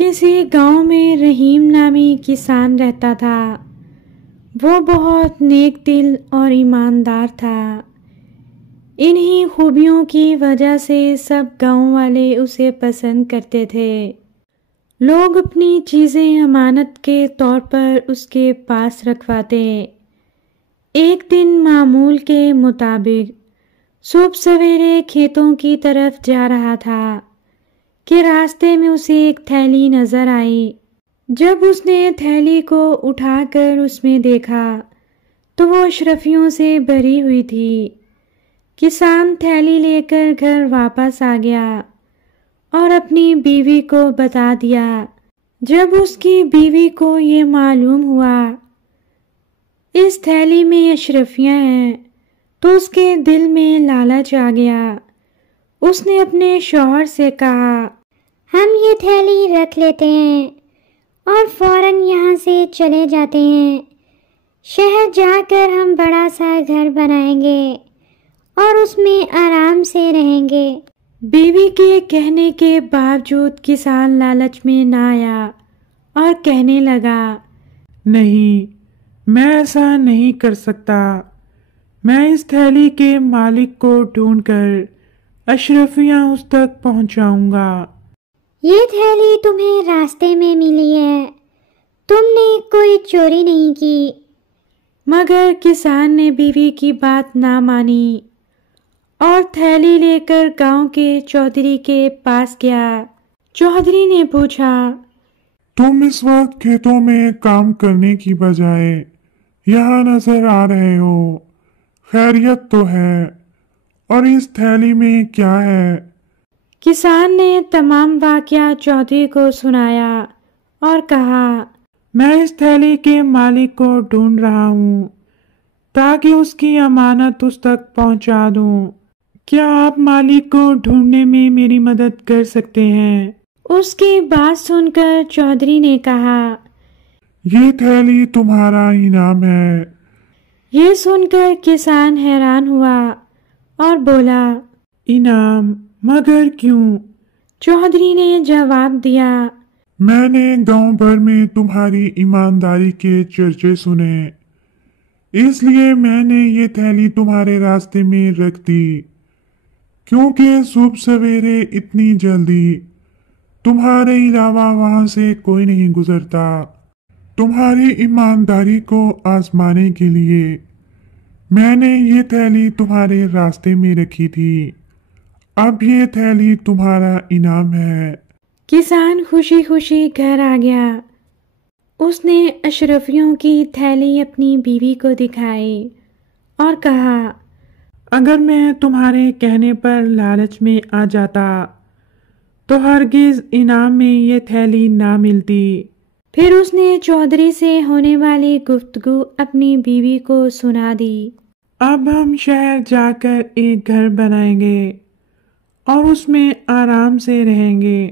کسی گاؤں میں رحیم نامی کسان رہتا تھا۔ وہ بہت نیک دل اور ایماندار تھا۔ انہی خوبیوں کی وجہ سے سب گاؤں والے اسے پسند کرتے تھے۔ لوگ اپنی چیزیں امانت کے طور پر اس کے پاس رکھواتے۔ ایک دن معمول کے مطابق صبح سویرے کھیتوں کی طرف جا رہا تھا کہ راستے میں اسے ایک تھیلی نظر آئی۔ جب اس نے تھیلی کو اٹھا کر اس میں دیکھا تو وہ اشرفیوں سے بھری ہوئی تھی۔ کسان تھیلی لے کر گھر واپس آ گیا اور اپنی بیوی کو بتا دیا۔ جب اس کی بیوی کو یہ معلوم ہوا اس تھیلی میں اشرفیاں ہیں تو اس کے دل میں لالچ آ گیا۔ اس نے اپنے شوہر سے کہا، ہم یہ تھیلی رکھ لیتے ہیں اور فوراً یہاں سے چلے جاتے ہیں۔ شہر جا کر ہم بڑا سا گھر بنائیں گے اور اس میں آرام سے رہیں گے۔ بیوی کے کہنے کے باوجود کسان لالچ میں نہ آیا اور کہنے لگا، نہیں، میں ایسا نہیں کر سکتا۔ میں اس تھیلی کے مالک کو ڈھونڈ کر اشرفیاں اس تک پہنچاؤں گا۔ یہ تھیلی تمہیں راستے میں ملی ہے، تم نے کوئی چوری نہیں کی۔ مگر کسان نے بیوی کی بات نہ مانی اور تھیلی لے کر گاؤں کے چودھری کے پاس گیا۔ چودھری نے پوچھا، تم اس وقت کھیتوں میں کام کرنے کی بجائے یہاں نظر آ رہے ہو، خیریت تو ہے؟ اور اس تھیلی میں کیا ہے؟ کسان نے تمام واقعہ چودھری کو سنایا اور کہا، میں اس تھیلی کے مالک کو ڈھونڈ رہا ہوں تاکہ اس کی امانت اس تک پہنچا دوں۔ کیا آپ مالک کو ڈھونڈنے میں میری مدد کر سکتے ہیں؟ اس کی بات سن کر چودھری نے کہا، یہ تھیلی تمہارا انعام ہے۔ یہ سن کر کسان حیران ہوا اور بولا، انعام؟ مگر کیوں؟ چودھری نے جواب دیا، میں نے گاؤں بھر میں تمہاری ایمانداری کے چرچے سنے، اس لیے میں نے یہ تھیلی تمہارے راستے میں رکھ دی، کیونکہ صبح سویرے اتنی جلدی تمہارے علاوہ وہاں سے کوئی نہیں گزرتا۔ تمہاری ایمانداری کو آزمانے کے لیے میں نے یہ تھیلی تمہارے راستے میں رکھی تھی۔ اب یہ تھیلی تمہارا انعام ہے۔ کسان خوشی خوشی گھر آ گیا۔ اس نے اشرفیوں کی تھیلی اپنی بیوی کو دکھائی اور کہا، اگر میں تمہارے کہنے پر لالچ میں آ جاتا تو ہرگز انعام میں یہ تھیلی نہ ملتی۔ پھر اس نے چودھری سے ہونے والی گفتگو اپنی بیوی کو سنا دی۔ اب ہم شہر جا کر ایک گھر بنائیں گے اور اس میں آرام سے رہیں گے۔